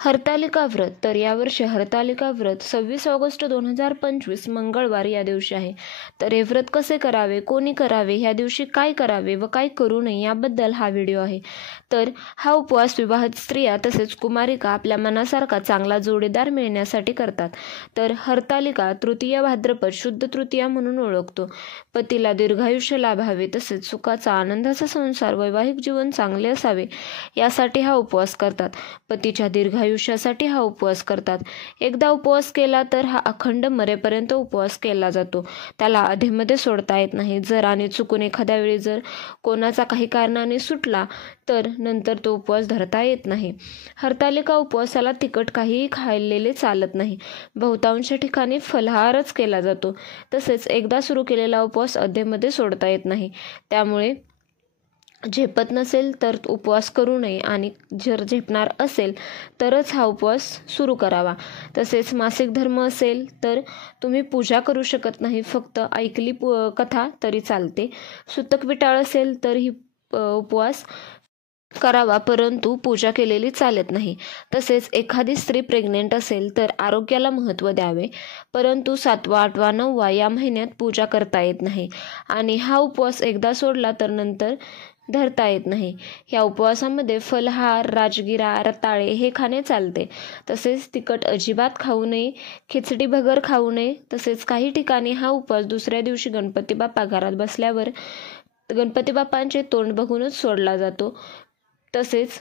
हरतालिका व्रत तर यावर्षी हरतालिका व्रत 26 ऑगस्ट 2025 मंगळवार या दिवशी आहे. तर हे व्रत कसे करावे, कोणी करावे, ह्या दिवशी काय करावे व काय करू नये याबद्दल हा व्हिडिओ आहे. तर हा उपवास विवाहित स्त्रिया तसेच कुमारिका आपल्या मनासारखा चांगला जोडीदार मिळण्यासाठी करतात. तर हरतालिका तृतीय भाद्रपद शुद्ध तृतीया म्हणून ओळखतो. पतीला दीर्घायुष्य लाभावे तसेच सुखाचा आनंदाचा संसार वैवाहिक जीवन चांगले असावे यासाठी हा उपवास करतात. पतीच्या दीर्घायुष्यासाठी हा उपवास करतात. एकदा उपवास केला तर हा अखंड मरेपर्यंत उपवास केला जातो. त्याला अधेमध्ये सोडता येत नाही. जर आणि चुकून एखाद्या वेळी जर कोणाचा काही कारणाने सुटला तर नंतर तो उपवास धरता येत नाही. हरतालिका उपवासाला तिखट काहीही खाल्लेले चालत नाही. बहुतांश ठिकाणी फलाहारच केला जातो. तसेच एकदा सुरू केलेला उपवास अधेमध्ये सोडता येत नाही. त्यामुळे झेपत नसेल तर उपवास करू नये आणि जर झेपणार असेल तरच हा उपवास सुरू करावा. तसेच मासिक धर्म असेल तर तुम्ही पूजा करू शकत नाही, फक्त ऐकली कथा तरी चालते. सुतक विटाळ असेल तर ही उपवास करावा, परंतु पूजा केलेली चालत नाही. तसेच एखादी स्त्री प्रेग्नेंट असेल तर आरोग्याला महत्त्व द्यावे, परंतु 7वा, 8वा, 9वा या महिन्यात पूजा करता येत नाही. आणि हा उपवास एकदा सोडला तर नंतर धरता येत नाही. ह्या उपवासामध्ये फलहार, राजगिरा, रताळे हे खाणे चालते. तसेच तिखट अजिबात खाऊ नये, खिचडी भगर खाऊ नये. तसेच काही ठिकाणी हा उपवास दुसऱ्या दिवशी गणपती बाप्पा घरात बसल्यावर गणपती बाप्पांचे तोंड बघूनच सोडला जातो. तसेच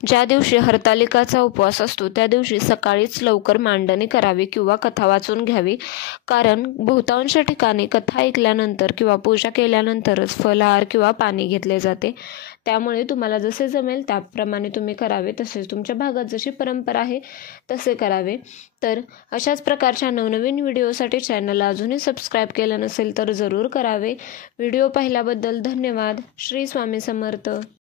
ज्या दिवशी हरतालिकाचा उपवास असतो त्या दिवशी सकाळीच लवकर मांडणी करावी किंवा कथा वाचून घ्यावी, कारण बहुतांश ठिकाणी कथा ऐकल्यानंतर किंवा पूजा केल्यानंतरच फलाहार किंवा पाणी घेतले जाते. त्यामुळे तुम्हाला जसे जमेल त्याप्रमाणे तुम्ही करावे. तसेच तुमच्या भागात जशी परंपरा आहे तसे करावे. तर अशाच प्रकारच्या नवनवीन व्हिडिओसाठी चॅनलला अजूनही सबस्क्राईब केलं नसेल तर जरूर करावे. व्हिडिओ पाहिल्याबद्दल धन्यवाद. श्री स्वामी समर्थ.